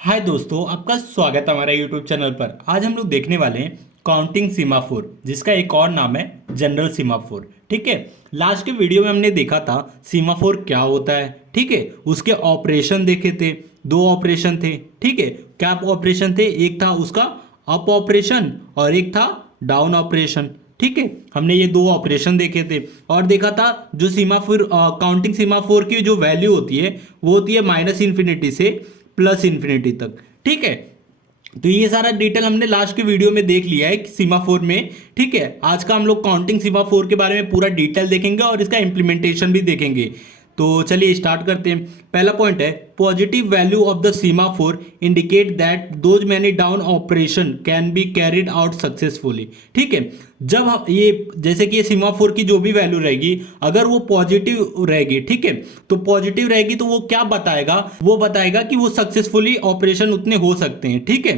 हाय दोस्तों, आपका स्वागत है हमारे यूट्यूब चैनल पर। आज हम लोग देखने वाले हैं काउंटिंग सीमाफोर, जिसका एक और नाम है जनरल सीमाफोर। ठीक है। लास्ट के वीडियो में हमने देखा था सीमाफोर क्या होता है। ठीक है। उसके ऑपरेशन देखे थे। दो ऑपरेशन थे। ठीक है। क्या ऑपरेशन थे? एक था उसका अप ऑपरेशन और एक था डाउन ऑपरेशन। ठीक है। हमने ये दो ऑपरेशन देखे थे और देखा था जो सीमाफोर काउंटिंग सीमाफोर की जो वैल्यू होती है वो होती है माइनस इन्फिनिटी से प्लस इन्फिनिटी तक। ठीक है। तो ये सारा डिटेल हमने लास्ट के वीडियो में देख लिया है कि सीमाफोर में। ठीक है। आज का हम लोग काउंटिंग सीमाफोर के बारे में पूरा डिटेल देखेंगे और इसका इंप्लीमेंटेशन भी देखेंगे। तो चलिए स्टार्ट करते हैं। पहला पॉइंट है positive value of the semaphore indicate that those many down operation can be carried out successfully. ठीक है। जब ये जैसे कि ये सीमाफोर की जो भी वैल्यू रहेगी अगर वो पॉजिटिव रहेगी, ठीक है, तो पॉजिटिव रहेगी तो वो क्या बताएगा? वो बताएगा कि वो सक्सेसफुली ऑपरेशन उतने हो सकते हैं। ठीक है।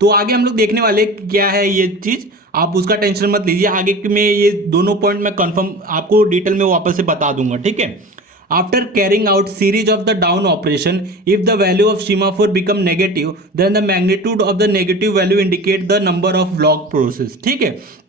तो आगे हम लोग देखने वाले क्या है ये चीज, आप उसका टेंशन मत लीजिए। आगे में ये दोनों पॉइंट मैं कंफर्म आपको डिटेल में वापस से बता दूंगा। ठीक है। After carrying out series of the down operation, if the value of semaphore become negative, then the magnitude of the negative value indicate the number of log process. ठीक है।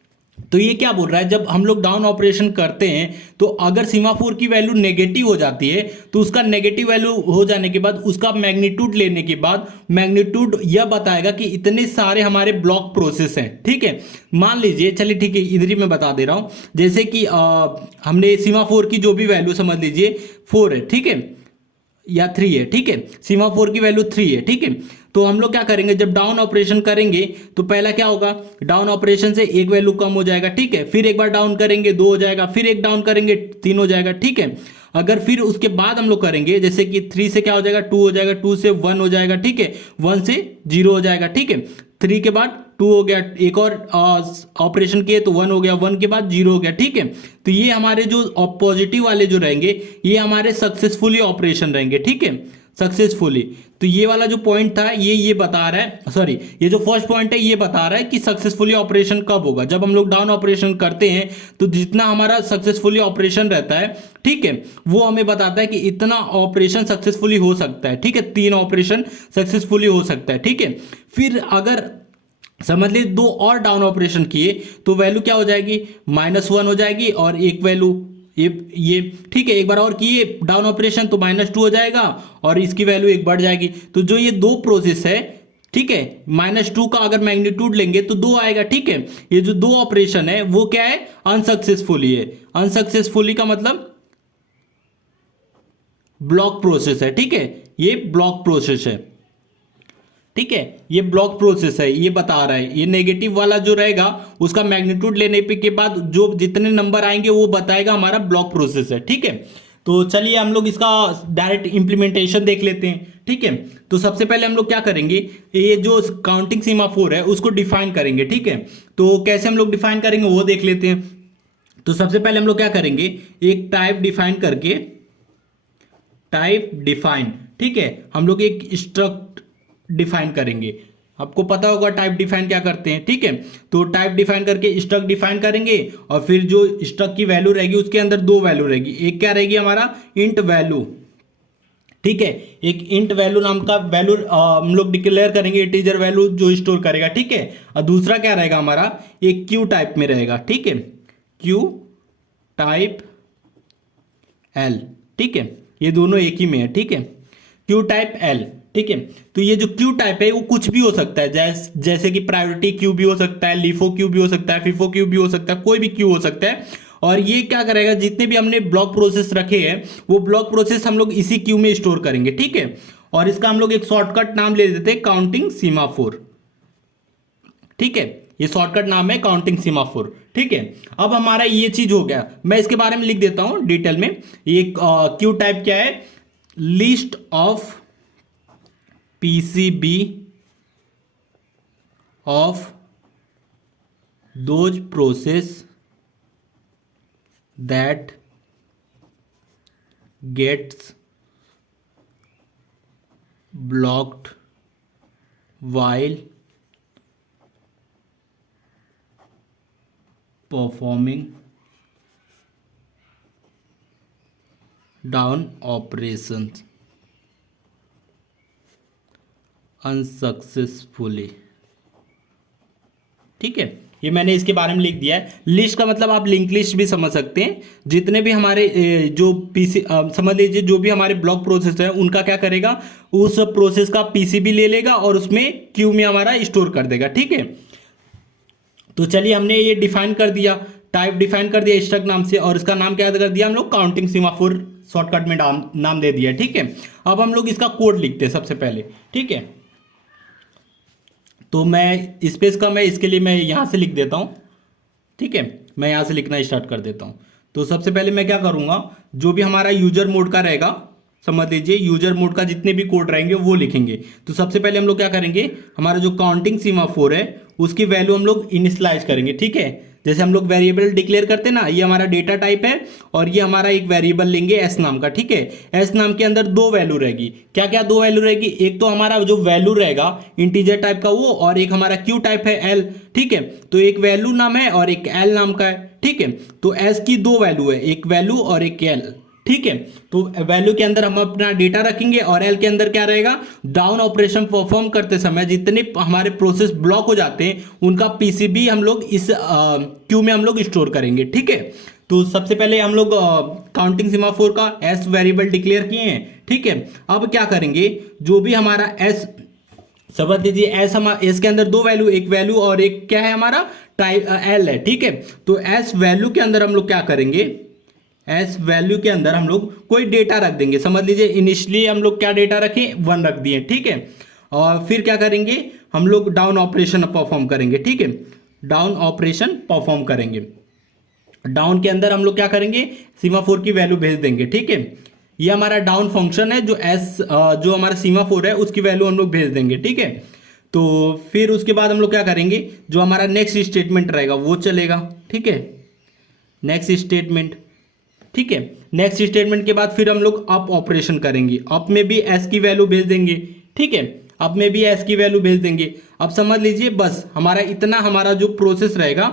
तो ये क्या बोल रहा है, जब हम लोग डाउन ऑपरेशन करते हैं तो अगर सीमाफोर की वैल्यू नेगेटिव हो जाती है तो उसका नेगेटिव वैल्यू हो जाने के बाद उसका मैग्नीट्यूड लेने के बाद मैग्नीट्यूड यह बताएगा कि इतने सारे हमारे ब्लॉक प्रोसेस हैं। ठीक है। मान लीजिए, चलिए ठीक है, इधर ही मैं बता दे रहा हूं। जैसे कि हमने सीमाफोर की जो भी वैल्यू समझ लीजिए 4 है। ठीक है, या 3 है। ठीक है। सीमाफोर की वैल्यू 3 है। ठीक है। तो हम लोग क्या करेंगे, जब डाउन ऑपरेशन करेंगे तो पहला क्या होगा, डाउन ऑपरेशन से एक वैल्यू कम हो जाएगा। ठीक है। फिर एक बार डाउन करेंगे 2 हो जाएगा, फिर एक डाउन करेंगे 3 हो जाएगा। ठीक है। अगर फिर उसके बाद हम लोग करेंगे जैसे कि 3 से क्या हो जाएगा, 2 हो जाएगा, 2 से 1 हो जाएगा। ठीक है। 1 से 0 हो जाएगा। ठीक है। 3 के बाद 2 हो गया, एक और ऑपरेशन किए तो 1 हो गया, 1 के बाद 0 हो गया। ठीक है। तो ये हमारे जो पॉजिटिव वाले जो रहेंगे ये हमारे सक्सेसफुली ऑपरेशन रहेंगे। ठीक है, सक्सेसफुली। तो ये वाला जो पॉइंट था ये बता रहा है, सॉरी, ये जो फर्स्ट पॉइंट है ये बता रहा है कि सक्सेसफुली ऑपरेशन कब होगा, जब हम लोग डाउन ऑपरेशन करते हैं तो जितना हमारा सक्सेसफुली ऑपरेशन रहता है, ठीक है, वो हमें बताता है कि इतना ऑपरेशन सक्सेसफुली हो सकता है। ठीक है, 3 ऑपरेशन सक्सेसफुली हो सकता है। ठीक है। फिर अगर समझ लीजिए 2 और डाउन ऑपरेशन किए तो वैल्यू क्या हो जाएगी, -1 हो जाएगी और एक वैल्यू ये ठीक है, एक बार और किए डाउन ऑपरेशन तो -2 हो जाएगा और इसकी वैल्यू एक बढ़ जाएगी। तो जो ये दो प्रोसेस है, ठीक है, -2 का अगर मैग्नीट्यूड लेंगे तो 2 आएगा। ठीक है। ये जो दो ऑपरेशन है वो क्या है, अनसक्सेसफुली है। अनसक्सेसफुली का मतलब ब्लॉक प्रोसेस है। ठीक है, ये ब्लॉक प्रोसेस है। ठीक है, ये ब्लॉक प्रोसेस है, ये बता रहा है। ये नेगेटिव वाला जो रहेगा उसका मैग्नीट्यूड लेने पे के बाद जो जितने नंबर आएंगे वो बताएगा हमारा ब्लॉक प्रोसेस है। ठीक है। तो चलिए हम लोग इसका डायरेक्ट इंप्लीमेंटेशन देख लेते हैं। ठीक है। तो सबसे पहले हम लोग क्या करेंगे, ये जो काउंटिंग सीमाफोर है उसको डिफाइन करेंगे। ठीक है। तो कैसे हम लोग डिफाइन करेंगे वो देख लेते हैं। तो सबसे पहले हम लोग क्या करेंगे, एक टाइप डिफाइन करके, टाइप डिफाइन, ठीक है, हम लोग एक स्ट्रक्ट डिफाइन करेंगे। आपको पता होगा टाइप डिफाइन क्या करते हैं। ठीक है। तो टाइप डिफाइन करके स्ट्रक्ट डिफाइन करेंगे और फिर जो स्ट्रक्ट की वैल्यू रहेगी उसके अंदर दो वैल्यू रहेगी। एक क्या रहेगी हमारा, इंट वैल्यू। ठीक है, एक इंट वैल्यू नाम का वैल्यू हम लोग डिक्लेयर करेंगे, इंटीजर वैल्यू जो स्टोर करेगा। ठीक है। और दूसरा क्या रहेगा हमारा, एक क्यू टाइप में रहेगा। ठीक है, क्यू टाइप एल। ठीक है, ये दोनों एक ही में है। ठीक है, क्यू टाइप एल। ठीक है। तो ये जो क्यू टाइप है वो कुछ भी हो सकता है, जैसे कि प्रायोरिटी क्यू भी हो सकता है, लीफो क्यू भी हो सकता है, फिफो क्यू भी हो सकता है, कोई भी क्यू हो सकता है। और ये क्या करेगा, जितने भी हमने ब्लॉक प्रोसेस रखे हैं वो ब्लॉक प्रोसेस हम लोग इसी क्यू में स्टोर करेंगे। ठीक है। और इसका हम लोग एक शॉर्टकट नाम ले देते हैं काउंटिंग सीमाफोर। ठीक है, ये शॉर्टकट नाम है काउंटिंग सीमाफोर। ठीक है। अब हमारा ये चीज हो गया, मैं इसके बारे में लिख देता हूं डिटेल में। ये क्यू टाइप क्या है, list of PCB of those process that gets blocked while performing down operations. Unsuccessfully. ठीक है, ये मैंने इसके बारे में लिख दिया है। लिस्ट का मतलब आप लिंक लिस्ट भी समझ सकते हैं। जितने भी हमारे जो पीसी समझ लीजिए जो भी हमारे ब्लॉक प्रोसेस है उनका क्या करेगा, उस प्रोसेस का पीसीबी ले लेगा और उसमें क्यू में हमारा स्टोर कर देगा। ठीक है, तो चलिए हमने ये डिफाइन कर दिया, टाइप डिफाइन कर दिया स्ट्रक्ट नाम से, और इसका नाम क्या कर दिया हम लोग, काउंटिंग सीमाफोर शॉर्टकट में नाम दे दिया। ठीक है, अब हम लोग इसका कोड लिखते हैं सबसे पहले। ठीक है, तो मैं स्पेस का मैं इसके लिए मैं यहाँ से लिख देता हूँ। ठीक है, मैं यहाँ से लिखना स्टार्ट कर देता हूँ। तो सबसे पहले मैं क्या करूँगा, जो भी हमारा यूजर मोड का रहेगा, समझ लीजिए यूजर मोड का जितने भी कोड रहेंगे वो लिखेंगे। तो सबसे पहले हम लोग क्या करेंगे, हमारा जो काउंटिंग सीमाफोर है उसकी वैल्यू हम लोग इनिशियलाइज करेंगे। ठीक है, जैसे हम लोग वेरिएबल डिक्लेयर करते हैं ना, ये हमारा डेटा टाइप है और ये हमारा एक वेरिएबल लेंगे एस नाम का। ठीक है, एस नाम के अंदर दो वैल्यू रहेगी। क्या क्या दो वैल्यू रहेगी, एक तो हमारा जो वैल्यू रहेगा इंटीजर टाइप का वो, और एक हमारा क्यू टाइप है एल। ठीक है, तो एक वैल्यू नाम है और एक एल नाम का है। ठीक है, तो एस की दो वैल्यू है, एक वैल्यू और एक एल। ठीक है, तो वैल्यू के अंदर हम अपना डेटा रखेंगे और एल के अंदर क्या रहेगा, डाउन ऑपरेशन परफॉर्म करते समय जितने हमारे प्रोसेस ब्लॉक हो जाते हैं उनका पीसीबी हम लोग इस क्यू में हम लोग स्टोर करेंगे। ठीक है, तो सबसे पहले हम लोग काउंटिंग सीमाफोर का एस वेरिएबल डिक्लेयर किए हैं। ठीक है, अब क्या करेंगे, जो भी हमारा एस, समझ लीजिए एस, हम एस के अंदर दो वैल्यू, एक वैल्यू और एक क्या है हमारा टाइप एल है। ठीक है, तो एस वैल्यू के अंदर हम लोग क्या करेंगे, एस वैल्यू के अंदर हम लोग कोई डेटा रख देंगे। समझ लीजिए इनिशियली हम लोग क्या डेटा रखें, 1 रख दिए। ठीक है, और फिर क्या करेंगे, हम लोग डाउन ऑपरेशन परफॉर्म करेंगे। ठीक है, डाउन ऑपरेशन परफॉर्म करेंगे। डाउन के अंदर हम लोग क्या करेंगे, सीमाफोर की वैल्यू भेज देंगे। ठीक है, ये हमारा डाउन फंक्शन है, जो एस जो हमारा सीमाफोर है उसकी वैल्यू हम लोग भेज देंगे। ठीक है, तो फिर उसके बाद हम लोग क्या करेंगे, जो हमारा नेक्स्ट स्टेटमेंट रहेगा वो चलेगा। ठीक है, नेक्स्ट स्टेटमेंट। ठीक है, नेक्स्ट स्टेटमेंट के बाद फिर हम लोग अप ऑपरेशन करेंगे, अप में भी एस की वैल्यू भेज देंगे। ठीक है, अप में भी एस की वैल्यू भेज देंगे। अब समझ लीजिए बस हमारा इतना, हमारा जो प्रोसेस रहेगा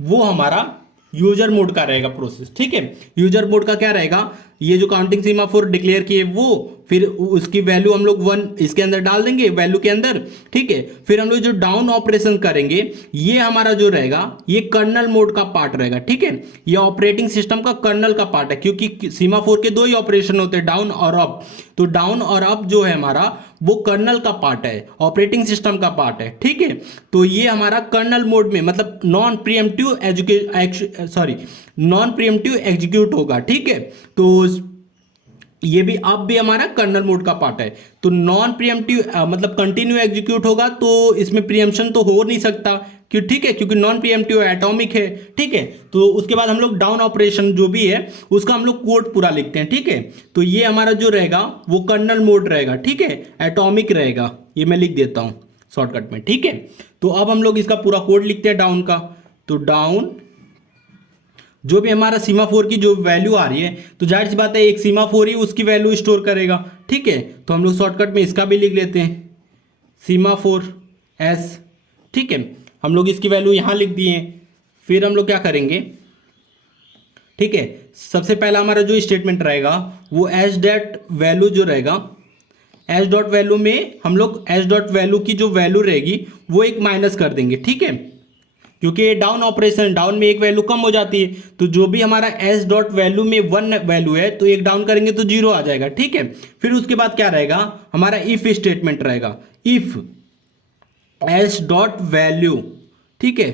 वो हमारा यूजर मोड का रहेगा प्रोसेस। ठीक है, यूजर मोड का क्या रहेगा, ये जो काउंटिंग सीमाफोर डिक्लेयर किए वो, फिर उसकी वैल्यू हम लोग 1 इसके अंदर डाल देंगे वैल्यू के अंदर। ठीक है, फिर हम लोग जो डाउन ऑपरेशन करेंगे ये हमारा जो रहेगा ये कर्नल मोड का पार्ट रहेगा। ठीक है, ये ऑपरेटिंग सिस्टम का कर्नल का पार्ट है, क्योंकि सीमाफोर के दो ही ऑपरेशन होते हैं, डाउन और अप। तो डाउन और अप जो है हमारा वो कर्नल का पार्ट है, ऑपरेटिंग सिस्टम का पार्ट है। ठीक है, तो ये हमारा कर्नल मोड में, मतलब नॉन प्रीएम्प्टिव एग्जीक्यूट होगा। ठीक है, तो ये भी अब भी हमारा कर्नल मोड का पार्ट है। तो नॉन प्रीएम्प्टिव मतलब कंटिन्यू एग्जीक्यूट होगा, तो इसमें प्रीएम्पशन तो हो नहीं सकता क्यों। ठीक है, क्योंकि नॉन प्रीएम्प्टिव एटॉमिक है। ठीक है, तो उसके बाद हम लोग डाउन ऑपरेशन जो भी है उसका हम लोग कोड पूरा लिखते हैं। ठीक है, तो ये हमारा जो रहेगा वो कर्नल मोड रहेगा। ठीक है, एटॉमिक रहेगा, ये मैं लिख देता हूं शॉर्टकट में। ठीक है, तो अब हम लोग इसका पूरा कोड लिखते हैं डाउन का। तो डाउन जो भी हमारा सीमाफोर की जो वैल्यू आ रही है, तो जाहिर सी बात है एक सीमाफोर ही उसकी वैल्यू स्टोर करेगा। ठीक है, तो हम लोग शॉर्टकट में इसका भी लिख लेते हैं, सीमाफोर एस। ठीक है, हम लोग इसकी वैल्यू यहाँ लिख दिए हैं। फिर हम लोग क्या करेंगे, ठीक है, सबसे पहला हमारा जो स्टेटमेंट रहेगा वो एस डॉट वैल्यू जो रहेगा, एस डॉट वैल्यू में हम लोग एस डॉट वैल्यू की जो वैल्यू रहेगी वो एक माइनस कर देंगे। ठीक है, क्योंकि ये डाउन ऑपरेशन, डाउन में एक वैल्यू कम हो जाती है, तो जो भी हमारा एस डॉट वैल्यू में 1 वैल्यू है तो एक डाउन करेंगे तो 0 आ जाएगा। ठीक है, फिर उसके बाद क्या रहेगा, हमारा इफ स्टेटमेंट रहेगा, इफ एस डॉट वैल्यू, ठीक है,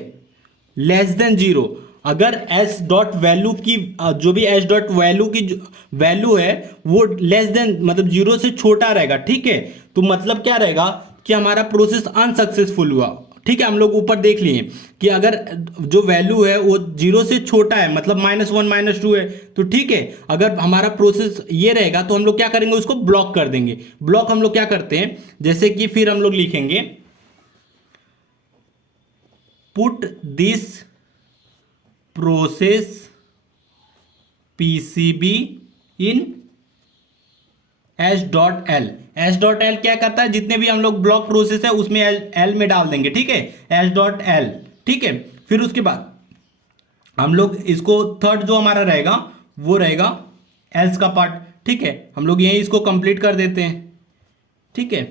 लेस देन 0, अगर एस डॉट वैल्यू की जो भी एस डॉट वैल्यू की वैल्यू है वो लेस देन मतलब 0 से छोटा रहेगा। ठीक है, तो मतलब क्या रहेगा कि हमारा प्रोसेस अनसक्सेसफुल हुआ। ठीक है, हम लोग ऊपर देख लिए कि अगर जो वैल्यू है वो 0 से छोटा है, मतलब -1 -2 है, तो ठीक है, अगर हमारा प्रोसेस ये रहेगा तो हम लोग क्या करेंगे, उसको ब्लॉक कर देंगे। ब्लॉक हम लोग क्या करते हैं, जैसे कि फिर हम लोग लिखेंगे put this process PCB in S dot L. S dot L क्या करता है, जितने भी हम लोग ब्लॉक प्रोसेस है उसमें एल में डाल देंगे। ठीक है, एस डॉट एल। ठीक है, फिर उसके बाद हम लोग इसको थर्ड जो हमारा रहेगा वो रहेगा एल्स का पार्ट। ठीक है, हम लोग यहीं इसको कंप्लीट कर देते हैं। ठीक है,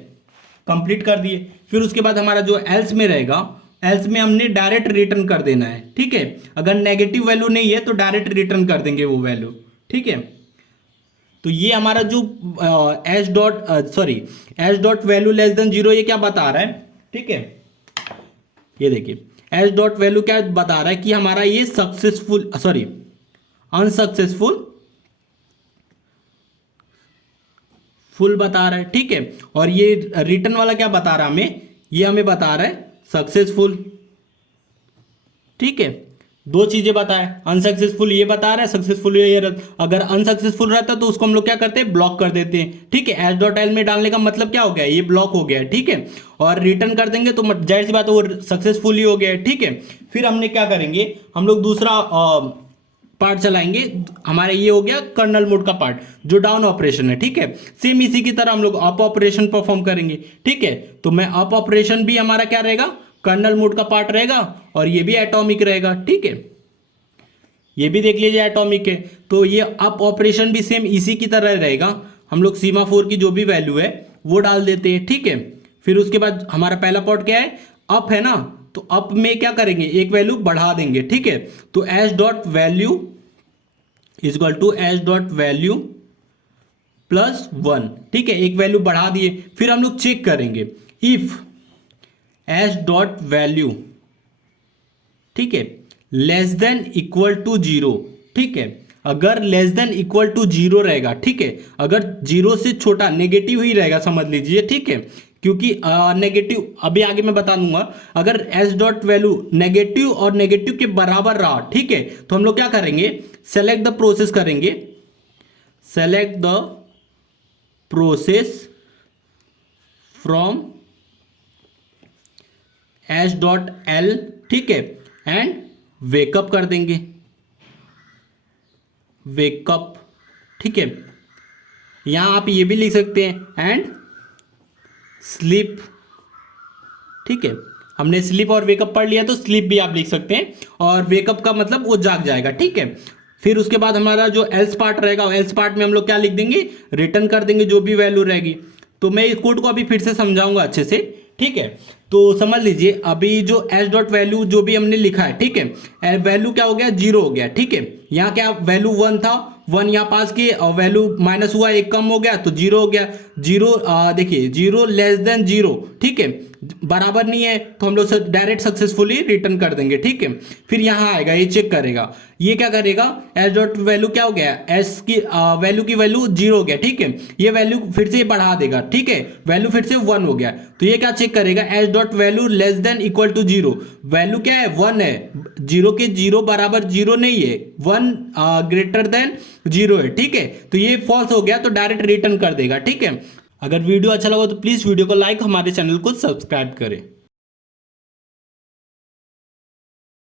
कंप्लीट कर दिए। फिर उसके बाद हमारा जो एल्स में रहेगा, एल्स में हमने डायरेक्ट रिटर्न कर देना है, ठीक है। अगर नेगेटिव वैल्यू नहीं है तो डायरेक्ट रिटर्न कर देंगे वो वैल्यू, ठीक है। तो ये हमारा जो H dot value less than zero, ये क्या बता रहा है, ठीक है। ये देखिए एच डॉट वैल्यू क्या बता रहा है कि हमारा ये अनसक्सेसफुल फुल बता रहा है, ठीक है। और ये रिटर्न वाला क्या बता रहा है हमें, ये हमें बता रहा है सक्सेसफुल, ठीक है। दो चीजें बताए, अनसक्सेसफुल ये बता रहा है, सक्सेसफुल ये अगर अनसक्सेसफुल रहता तो उसको हम लोग क्या करते हैं, ब्लॉक कर देते हैं, ठीक है। एच डॉट एल में डालने का मतलब क्या हो गया, ये ब्लॉक हो गया है, ठीक है। और रिटर्न कर देंगे तो जाहिर सी बात है वो सक्सेसफुल ही हो गया है, ठीक है। फिर हमने क्या करेंगे, हम लोग दूसरा पार्ट चलाएंगे। हमारे ये हो गया कर्नल मोड का पार्ट, जो डाउन ऑपरेशन है, ठीक है। सेम इसी की तरह हम लोग अप ऑपरेशन परफॉर्म करेंगे, ठीक है। तो मैं अप ऑपरेशन भी हमारा क्या रहेगा, कर्नल मोड का पार्ट रहेगा, और ये भी एटॉमिक रहेगा, ठीक है। ये भी देख लीजिए एटॉमिक है, तो ये अप ऑपरेशन भी सेम इसी की तरह रहेगा। हम लोग सीमाफोर की जो भी वैल्यू है वो डाल देते हैं, ठीक है। फिर उसके बाद हमारा पहला पार्ट क्या है, अप है ना, तो अप में क्या करेंगे, एक वैल्यू बढ़ा देंगे, ठीक है। तो H dot value is equal to H dot value plus 1, ठीक है। एक वैल्यू बढ़ा दिए, फिर हम लोग चेक करेंगे इफ एच डॉट वैल्यू, ठीक है, less than equal to zero, ठीक है। अगर less than equal to zero रहेगा, ठीक है, अगर जीरो से छोटा नेगेटिव ही रहेगा समझ लीजिए, ठीक है। क्योंकि नेगेटिव अभी आगे मैं बता दूंगा। अगर एच डॉट वैल्यू नेगेटिव और नेगेटिव के बराबर रहा, ठीक है, तो हम लोग क्या करेंगे, सेलेक्ट द प्रोसेस करेंगे, select the process from H dot L, ठीक है, एंड वेकअप कर देंगे, वेकअप, ठीक है। यहां आप ये भी लिख सकते हैं एंड स्लीप, ठीक है। हमने स्लीप और वेकअप पढ़ लिया तो स्लीप भी आप लिख सकते हैं, और वेकअप का मतलब वो जाग जाएगा, ठीक है। फिर उसके बाद हमारा जो एल्स पार्ट रहेगा, एल्स पार्ट में हम लोग क्या लिख देंगे, रिटर्न कर देंगे जो भी वैल्यू रहेगी। तो मैं इस कोड को अभी फिर से समझाऊंगा अच्छे से, ठीक है। तो समझ लीजिए अभी जो एच डॉट वैल्यू जो भी हमने लिखा है, ठीक है, वैल्यू क्या हो गया, जीरो हो गया, ठीक है। यहाँ क्या वैल्यू 1 था, 1 यहाँ पास किए और वैल्यू माइनस हुआ, एक कम हो गया तो जीरो हो गया। जीरो देखिए जीरो लेस देन जीरो, ठीक है, बराबर नहीं है तो हम लोग डायरेक्ट सक्सेसफुली रिटर्न कर देंगे, ठीक है। फिर यहाँ आएगा, ये चेक करेगा, ये क्या करेगा, एच डॉट वैल्यू क्या हो गया, एस की वैल्यू की वैल्यू जीरो हो गया, ठीक है। ये वैल्यू फिर से बढ़ा देगा, ठीक है, वैल्यू फिर से 1 हो गया। तो ये क्या चेक करेगा, H dot value less than equal to zero, value क्या है 1 है, जीरो के जीरो बराबर जीरो नहीं है, 1 ग्रेटर देन जीरो है, ठीक है। तो ये फॉल्स हो गया तो डायरेक्ट रिटर्न कर देगा, ठीक है। अगर वीडियो अच्छा लगा तो प्लीज वीडियो को लाइक, हमारे चैनल को सब्सक्राइब करें।